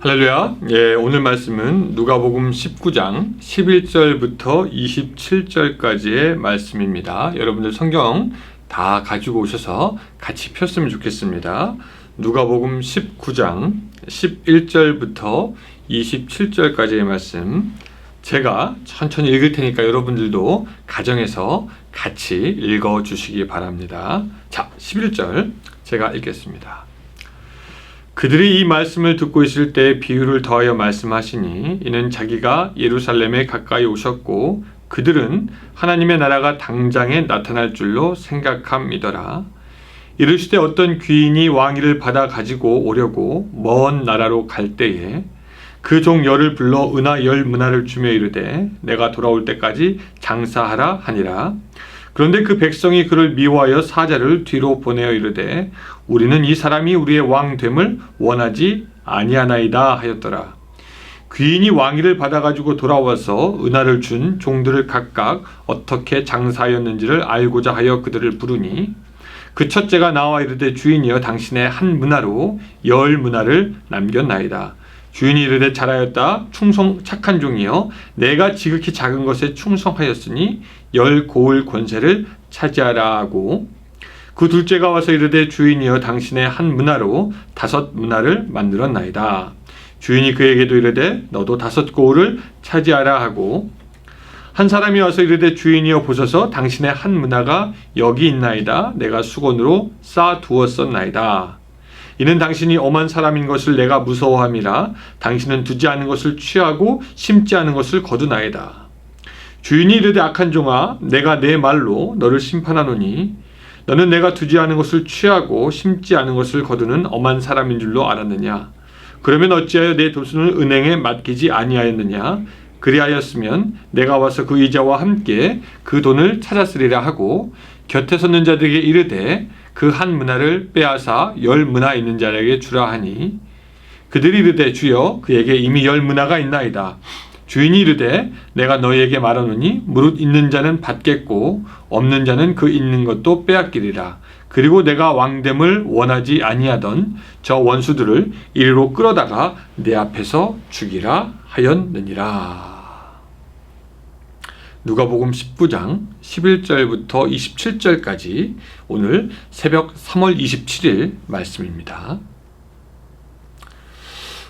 할렐루야. 오늘 말씀은 누가복음 19장 11절부터 27절까지의 말씀입니다. 여러분들 성경 다 가지고 오셔서 같이 폈으면 좋겠습니다. 누가복음 19장 11절부터 27절까지의 말씀 제가 천천히 읽을 테니까 여러분들도 가정에서 같이 읽어 주시기 바랍니다. 자, 11절 제가 읽겠습니다. 그들이 이 말씀을 듣고 있을 때 비유를 더하여 말씀하시니 이는 자기가 예루살렘에 가까이 오셨고 그들은 하나님의 나라가 당장에 나타날 줄로 생각함이더라. 이르시되 어떤 귀인이 왕위를 받아 가지고 오려고 먼 나라로 갈 때에 그 종 열을 불러 은하 10문화를 주며 이르되 내가 돌아올 때까지 장사하라 하니라. 그런데 그 백성이 그를 미워하여 사자를 뒤로 보내어 이르되 우리는 이 사람이 우리의 왕됨을 원하지 아니하나이다 하였더라. 귀인이 왕위를 받아가지고 돌아와서 은하를 준 종들을 각각 어떻게 장사하였는지를 알고자 하여 그들을 부르니 그 첫째가 나와 이르되 주인이여 당신의 한 문화로 10문화를 남겼나이다. 주인이 이르되 잘하였다. 충성 착한 종이여 내가 지극히 작은 것에 충성하였으니 10고을 권세를 차지하라 하고 그 둘째가 와서 이르되 주인이여 당신의 한 문화로 5문화를 만들었나이다. 주인이 그에게도 이르되 너도 5고을을 차지하라 하고 한 사람이 와서 이르되 주인이여 보소서 당신의 한 문화가 여기 있나이다. 내가 수건으로 쌓아두었었나이다. 이는 당신이 엄한 사람인 것을 내가 무서워함이라. 당신은 두지 않은 것을 취하고 심지 않은 것을 거두나이다. 주인이 이르되 악한 종아 내가 내 말로 너를 심판하노니 너는 내가 두지 않은 것을 취하고 심지 않은 것을 거두는 엄한 사람인 줄로 알았느냐. 그러면 어찌하여 내 도수는 은행에 맡기지 아니하였느냐. 그리하였으면 내가 와서 그 이자와 함께 그 돈을 찾았으리라 하고 곁에 섰는 자들에게 이르되 그 한 문화를 빼앗아 10문화 있는 자에게 주라 하니 그들이 이르되 주여 그에게 이미 10문화가 있나이다. 주인이 이르되 내가 너희에게 말하노니 무릇 있는 자는 받겠고 없는 자는 그 있는 것도 빼앗기리라. 그리고 내가 왕됨을 원하지 아니하던 저 원수들을 이리로 끌어다가 내 앞에서 죽이라 하였느니라. 누가복음 19장 11절부터 27절까지 오늘 새벽 3월 27일 말씀입니다.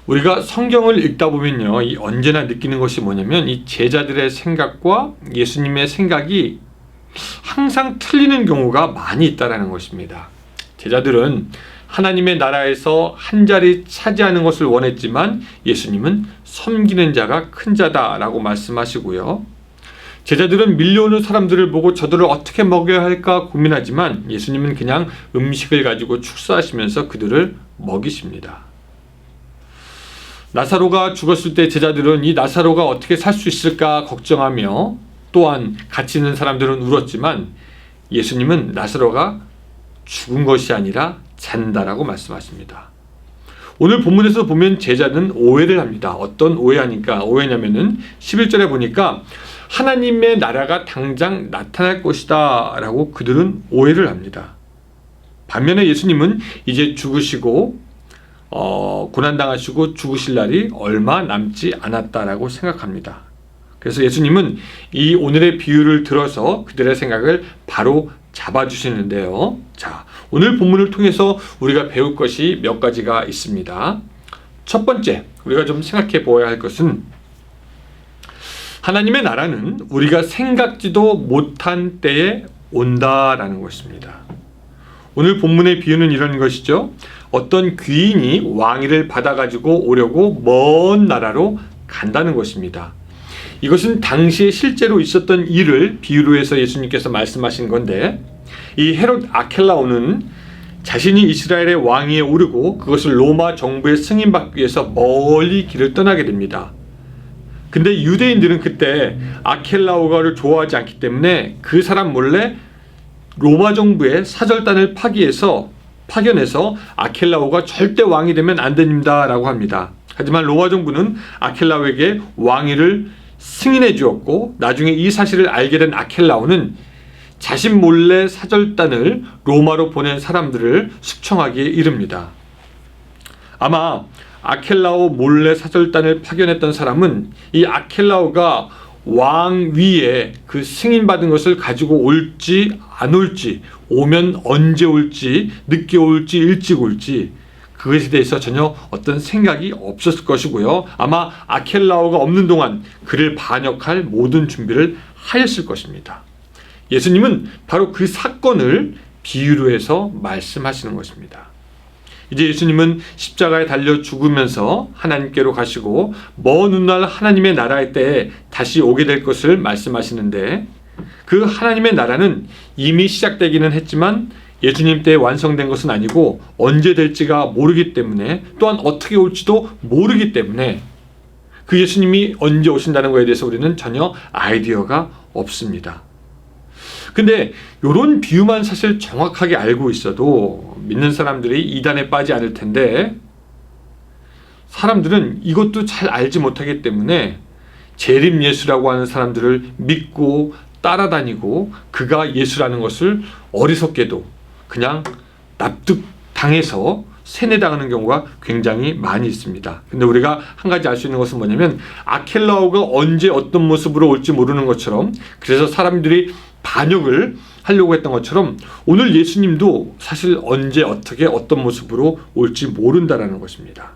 우리가 성경을 읽다 보면요, 언제나 느끼는 것이 뭐냐면 이 제자들의 생각과 예수님의 생각이 항상 틀리는 경우가 많이 있다는 것입니다. 제자들은 하나님의 나라에서 한 자리 차지하는 것을 원했지만 예수님은 섬기는 자가 큰 자다라고 말씀하시고요. 제자들은 밀려오는 사람들을 보고 저들을 어떻게 먹여야 할까 고민하지만 예수님은 그냥 음식을 가지고 축사하시면서 그들을 먹이십니다. 나사로가 죽었을 때 제자들은 이 나사로가 어떻게 살 수 있을까 걱정하며 또한 같이 있는 사람들은 울었지만 예수님은 나사로가 죽은 것이 아니라 잔다라고 말씀하십니다. 오늘 본문에서 보면 제자는 오해를 합니다. 어떤 오해냐면은 11절에 보니까 하나님의 나라가 당장 나타날 것이다 라고 그들은 오해를 합니다. 반면에 예수님은 이제 죽으시고 고난당하시고 죽으실 날이 얼마 남지 않았다라고 생각합니다. 그래서 예수님은 이 오늘의 비유를 들어서 그들의 생각을 바로 잡아주시는데요. 자, 오늘 본문을 통해서 우리가 배울 것이 몇 가지가 있습니다. 첫 번째, 우리가 좀 생각해 보아야 할 것은 하나님의 나라는 우리가 생각지도 못한 때에 온다라는 것입니다. 오늘 본문의 비유는 이런 것이죠. 어떤 귀인이 왕위를 받아가지고 오려고 먼 나라로 간다는 것입니다. 이것은 당시에 실제로 있었던 일을 비유로 해서 예수님께서 말씀하신 건데 이 헤롯 아켈라오는 자신이 이스라엘의 왕위에 오르고 그것을 로마 정부의 승인받기 위해서 멀리 길을 떠나게 됩니다. 근데 유대인들은 그때 아켈라오가를 좋아하지 않기 때문에 그 사람 몰래 로마 정부의 사절단을 파견해서 아켈라오가 절대 왕이 되면 안 됩니다 라고 합니다. 하지만 로마 정부는 아켈라오에게 왕위를 승인해 주었고 나중에 이 사실을 알게 된 아켈라오는 자신 몰래 사절단을 로마로 보낸 사람들을 숙청하기에 이릅니다. 아마 아켈라오 몰래 사절단을 파견했던 사람은 이 아켈라오가 왕 위에 그 승인받은 것을 가지고 올지 안 올지, 오면 언제 올지, 늦게 올지 일찍 올지 그것에 대해서 전혀 어떤 생각이 없었을 것이고요. 아마 아켈라오가 없는 동안 그를 반역할 모든 준비를 하였을 것입니다. 예수님은 바로 그 사건을 비유로 해서 말씀하시는 것입니다. 이제 예수님은 십자가에 달려 죽으면서 하나님께로 가시고 먼 훗날 하나님의 나라의 때에 다시 오게 될 것을 말씀하시는데, 그 하나님의 나라는 이미 시작되기는 했지만 예수님 때 완성된 것은 아니고 언제 될지가 모르기 때문에, 또한 어떻게 올지도 모르기 때문에 그 예수님이 언제 오신다는 것에 대해서 우리는 전혀 아이디어가 없습니다. 근데 이런 비유만 사실 정확하게 알고 있어도 믿는 사람들이 이단에 빠지지 않을 텐데, 사람들은 이것도 잘 알지 못하기 때문에 재림 예수라고 하는 사람들을 믿고 따라다니고 그가 예수라는 것을 어리석게도 그냥 납득당해서 세뇌당하는 경우가 굉장히 많이 있습니다. 근데 우리가 한 가지 알 수 있는 것은 뭐냐면, 아켈라오가 언제 어떤 모습으로 올지 모르는 것처럼, 그래서 사람들이 반역을 하려고 했던 것처럼 오늘 예수님도 사실 언제 어떻게 어떤 모습으로 올지 모른다라는 것입니다.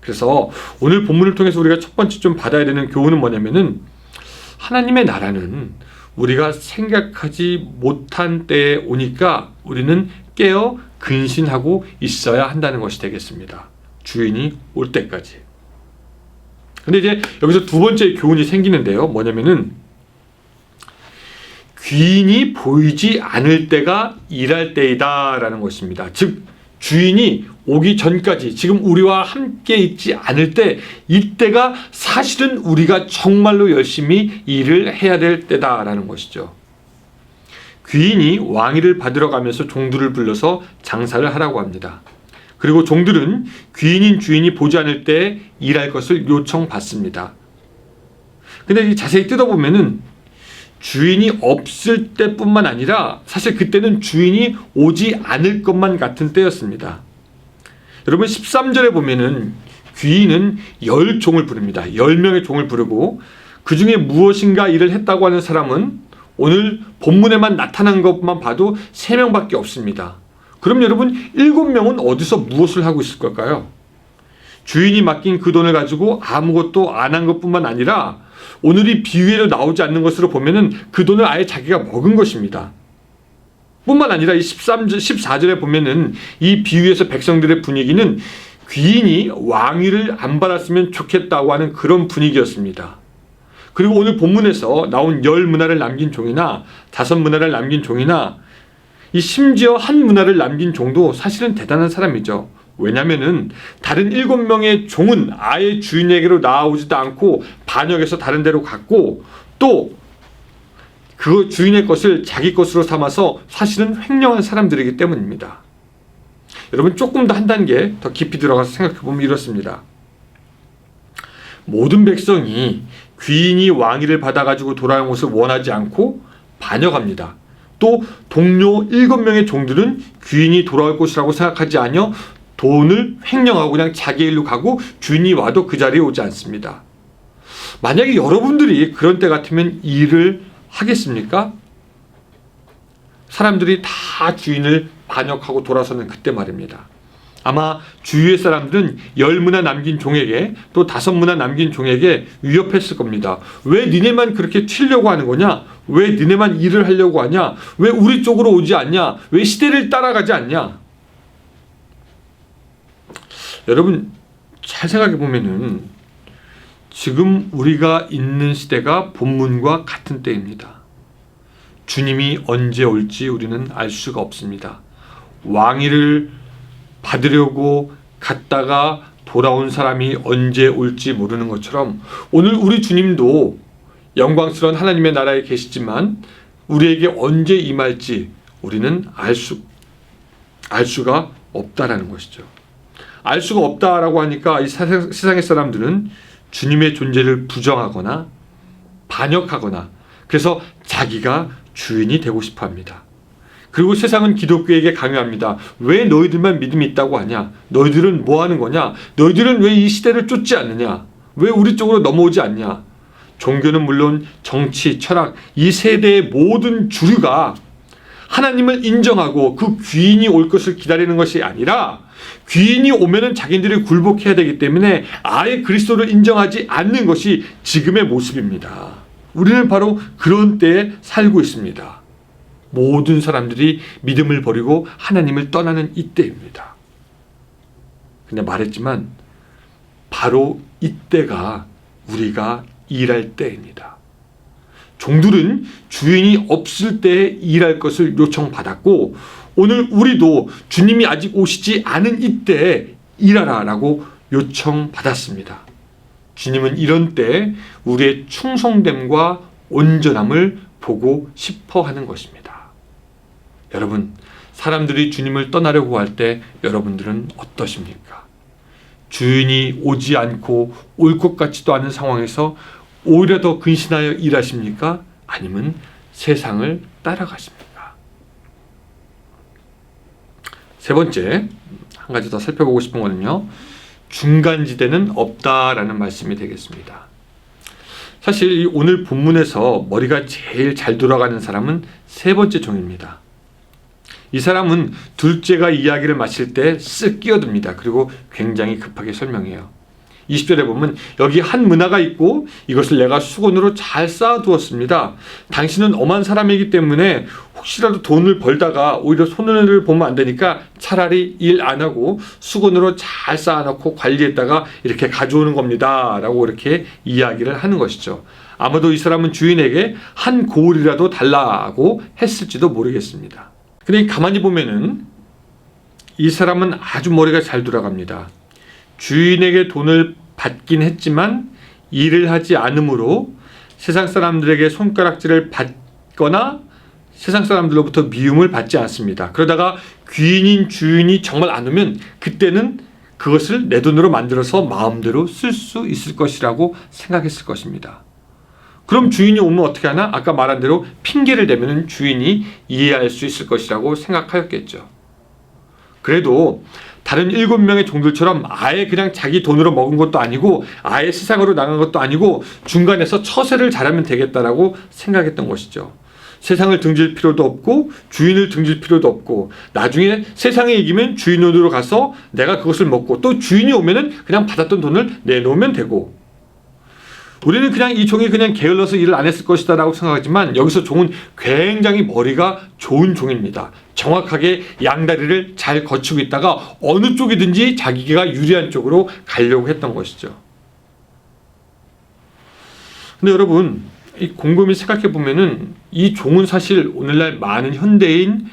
그래서 오늘 본문을 통해서 우리가 첫 번째 좀 받아야 되는 교훈은 뭐냐면은, 하나님의 나라는 우리가 생각하지 못한 때에 오니까 우리는 깨어 근신하고 있어야 한다는 것이 되겠습니다. 주인이 올 때까지. 근데 이제 여기서 두 번째 교훈이 생기는데요. 뭐냐면은, 귀인이 보이지 않을 때가 일할 때이다 라는 것입니다. 즉 주인이 오기 전까지 지금 우리와 함께 있지 않을 때, 이때가 사실은 우리가 정말로 열심히 일을 해야 될 때다라는 것이죠. 귀인이 왕위를 받으러 가면서 종들을 불러서 장사를 하라고 합니다. 그리고 종들은 귀인인 주인이 보지 않을 때 일할 것을 요청받습니다. 근데 자세히 뜯어보면은 주인이 없을 때뿐만 아니라 사실 그때는 주인이 오지 않을 것만 같은 때였습니다. 여러분 13절에 보면은 귀인은 10종을 부릅니다. 10명의 종을 부르고 그 중에 무엇인가 일을 했다고 하는 사람은 오늘 본문에만 나타난 것만 봐도 3명밖에 없습니다. 그럼 여러분 7명은 어디서 무엇을 하고 있을 걸까요? 주인이 맡긴 그 돈을 가지고 아무것도 안 한 것뿐만 아니라 오늘 이 비유에도 나오지 않는 것으로 보면은 그 돈을 아예 자기가 먹은 것입니다. 뿐만 아니라 이 14절에 보면은 이 비유에서 백성들의 분위기는 귀인이 왕위를 안 받았으면 좋겠다고 하는 그런 분위기였습니다. 그리고 오늘 본문에서 나온 10문화를 남긴 종이나 5문화를 남긴 종이나 이 심지어 1문화를 남긴 종도 사실은 대단한 사람이죠. 왜냐면은 다른 7명의 종은 아예 주인에게로 나아오지도 않고 반역해서 다른 데로 갔고, 또 그 주인의 것을 자기 것으로 삼아서 사실은 횡령한 사람들이기 때문입니다. 여러분 조금 더 한 단계 더 깊이 들어가서 생각해보면 이렇습니다. 모든 백성이 귀인이 왕위를 받아가지고 돌아온 것을 원하지 않고 반역합니다. 또 동료 7명의 종들은 귀인이 돌아올 것이라고 생각하지 않으며 돈을 횡령하고 그냥 자기 일로 가고 주인이 와도 그 자리에 오지 않습니다. 만약에 여러분들이 그런 때 같으면 일을 하겠습니까? 사람들이 다 주인을 반역하고 돌아서는 그때 말입니다. 아마 주위의 사람들은 10문화 남긴 종에게 또 5문화 남긴 종에게 위협했을 겁니다. 왜 니네만 그렇게 튀려고 하는 거냐? 왜 니네만 일을 하려고 하냐? 왜 우리 쪽으로 오지 않냐? 왜 시대를 따라가지 않냐? 여러분 잘 생각해 보면은 지금 우리가 있는 시대가 본문과 같은 때입니다. 주님이 언제 올지 우리는 알 수가 없습니다. 왕위를 받으려고 갔다가 돌아온 사람이 언제 올지 모르는 것처럼 오늘 우리 주님도 영광스러운 하나님의 나라에 계시지만 우리에게 언제 임할지 우리는 알 수가 없다라는 것이죠. 알 수가 없다라고 하니까 이 세상의 사람들은 주님의 존재를 부정하거나 반역하거나 그래서 자기가 주인이 되고 싶어 합니다. 그리고 세상은 기독교에게 강요합니다. 왜 너희들만 믿음이 있다고 하냐? 너희들은 뭐 하는 거냐? 너희들은 왜 이 시대를 쫓지 않느냐? 왜 우리 쪽으로 넘어오지 않냐? 종교는 물론 정치, 철학, 이 세대의 모든 주류가 하나님을 인정하고 그 귀인이 올 것을 기다리는 것이 아니라 귀인이 오면은 자기들이 굴복해야 되기 때문에 아예 그리스도를 인정하지 않는 것이 지금의 모습입니다. 우리는 바로 그런 때에 살고 있습니다. 모든 사람들이 믿음을 버리고 하나님을 떠나는 이때입니다. 근데 말했지만 바로 이때가 우리가 일할 때입니다. 종들은 주인이 없을 때에 일할 것을 요청받았고 오늘 우리도 주님이 아직 오시지 않은 이때에 일하라라고 요청받았습니다. 주님은 이런 때 우리의 충성됨과 온전함을 보고 싶어 하는 것입니다. 여러분, 사람들이 주님을 떠나려고 할 때 여러분들은 어떠십니까? 주인이 오지 않고 올 것 같지도 않은 상황에서 오히려 더 근신하여 일하십니까? 아니면 세상을 따라가십니까? 세 번째, 한 가지 더 살펴보고 싶은 거는요. 중간지대는 없다라는 말씀이 되겠습니다. 사실 오늘 본문에서 머리가 제일 잘 돌아가는 사람은 세 번째 종입니다. 이 사람은 둘째가 이야기를 마칠 때 쓱 끼어듭니다. 그리고 굉장히 급하게 설명해요. 20절에 보면 여기 한 문화가 있고 이것을 내가 수건으로 잘 쌓아두었습니다. 당신은 엄한 사람이기 때문에 혹시라도 돈을 벌다가 오히려 손해를 보면 안 되니까 차라리 일 안 하고 수건으로 잘 쌓아놓고 관리했다가 이렇게 가져오는 겁니다. 라고 이렇게 이야기를 하는 것이죠. 아마도 이 사람은 주인에게 한 고을이라도 달라고 했을지도 모르겠습니다. 근데 가만히 보면은 이 사람은 아주 머리가 잘 돌아갑니다. 주인에게 돈을 받긴 했지만 일을 하지 않으므로 세상 사람들에게 손가락질을 받거나 세상 사람들로부터 미움을 받지 않습니다. 그러다가 귀인인 주인이 정말 안 오면 그때는 그것을 내 돈으로 만들어서 마음대로 쓸 수 있을 것이라고 생각했을 것입니다. 그럼 주인이 오면 어떻게 하나? 아까 말한 대로 핑계를 대면 주인이 이해할 수 있을 것이라고 생각하였겠죠. 그래도 다른 7명의 종들처럼 아예 그냥 자기 돈으로 먹은 것도 아니고 아예 세상으로 나간 것도 아니고 중간에서 처세를 잘하면 되겠다라고 생각했던 것이죠. 세상을 등질 필요도 없고 주인을 등질 필요도 없고 나중에 세상에 이기면 주인으로 가서 내가 그것을 먹고 또 주인이 오면은 그냥 받았던 돈을 내놓으면 되고 우리는 그냥 이 종이 그냥 게을러서 일을 안 했을 것이다 라고 생각하지만 여기서 종은 굉장히 머리가 좋은 종입니다. 정확하게 양다리를 잘 거치고 있다가 어느 쪽이든지 자기가 유리한 쪽으로 가려고 했던 것이죠. 근데 여러분 곰곰이 생각해 보면은 이 종은 사실 오늘날 많은 현대인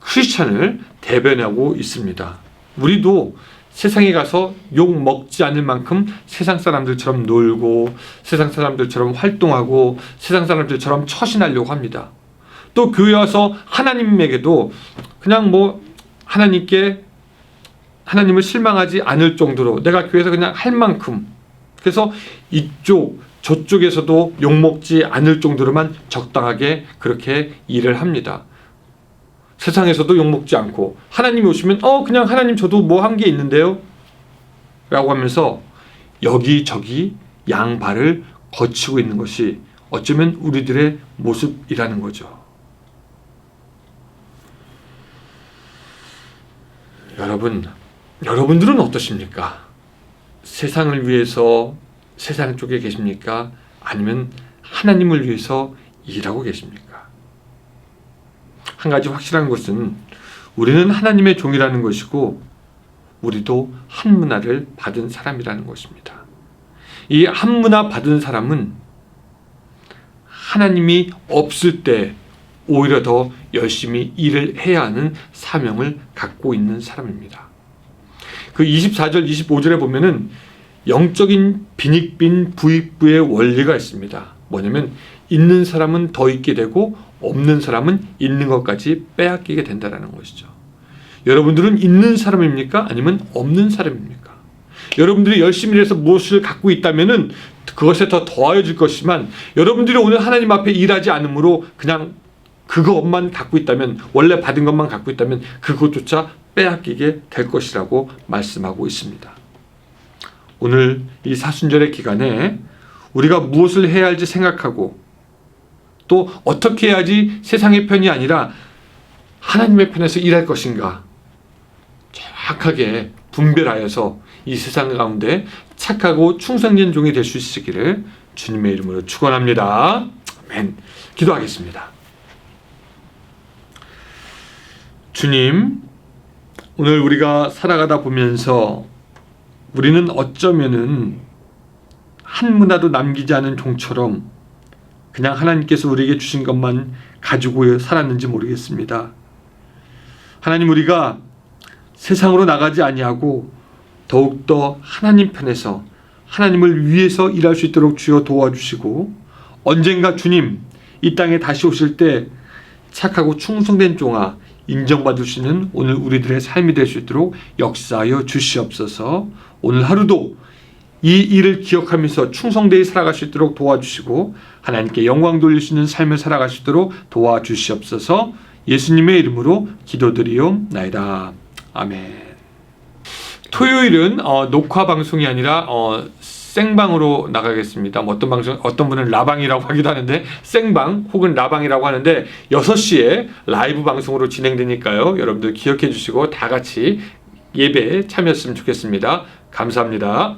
크리스찬을 대변하고 있습니다. 우리도 세상에 가서 욕 먹지 않을 만큼 세상 사람들처럼 놀고 세상 사람들처럼 활동하고 세상 사람들처럼 처신하려고 합니다. 또 교회 와서 하나님에게도 그냥 하나님을 실망하지 않을 정도로 내가 교회에서 그냥 할 만큼 그래서 이쪽 저쪽에서도 욕 먹지 않을 정도로만 적당하게 그렇게 일을 합니다. 세상에서도 욕먹지 않고 하나님이 오시면 그냥 하나님 저도 뭐 한 게 있는데요 라고 하면서 여기저기 양발을 거치고 있는 것이 어쩌면 우리들의 모습이라는 거죠. 여러분들은 어떠십니까? 세상을 위해서 세상 쪽에 계십니까? 아니면 하나님을 위해서 일하고 계십니까? 한 가지 확실한 것은 우리는 하나님의 종이라는 것이고 우리도 한 문화를 받은 사람이라는 것입니다. 이 한 문화 받은 사람은 하나님이 없을 때 오히려 더 열심히 일을 해야 하는 사명을 갖고 있는 사람입니다. 그 24절, 25절에 보면은 영적인 빈익빈 부익부의 원리가 있습니다. 뭐냐면 있는 사람은 더 있게 되고 없는 사람은 있는 것까지 빼앗기게 된다는 것이죠. 여러분들은 있는 사람입니까? 아니면 없는 사람입니까? 여러분들이 열심히 일해서 무엇을 갖고 있다면 그것에 더 더하여질 것이지만 여러분들이 오늘 하나님 앞에 일하지 않으므로 그냥 그것만 갖고 있다면, 원래 받은 것만 갖고 있다면 그것조차 빼앗기게 될 것이라고 말씀하고 있습니다. 오늘 이 사순절의 기간에 우리가 무엇을 해야 할지 생각하고, 또 어떻게 해야지 세상의 편이 아니라 하나님의 편에서 일할 것인가 정확하게 분별하여서 이 세상 가운데 착하고 충성된 종이 될 수 있으기를 주님의 이름으로 축원합니다. 아멘. 기도하겠습니다. 주님, 오늘 우리가 살아가다 보면서 우리는 어쩌면은 한 문화도 남기지 않은 종처럼 그냥 하나님께서 우리에게 주신 것만 가지고 살았는지 모르겠습니다. 하나님, 우리가 세상으로 나가지 아니하고 더욱더 하나님 편에서 하나님을 위해서 일할 수 있도록 주여 도와주시고, 언젠가 주님 이 땅에 다시 오실 때 착하고 충성된 종아 인정받을 수 있는 오늘 우리들의 삶이 될 수 있도록 역사하여 주시옵소서. 오늘 하루도 이 일을 기억하면서 충성되이 살아갈 수 있도록 도와주시고, 하나님께 영광 돌릴 수 있는 삶을 살아갈 수 있도록 도와주시옵소서. 예수님의 이름으로 기도드리옵나이다. 아멘. 토요일은 녹화 방송이 아니라 생방으로 나가겠습니다. 어떤 분은 라방이라고 하기도 하는데 생방 혹은 라방이라고 하는데 6시에 라이브 방송으로 진행되니까요. 여러분들 기억해 주시고 다 같이 예배에 참여했으면 좋겠습니다. 감사합니다.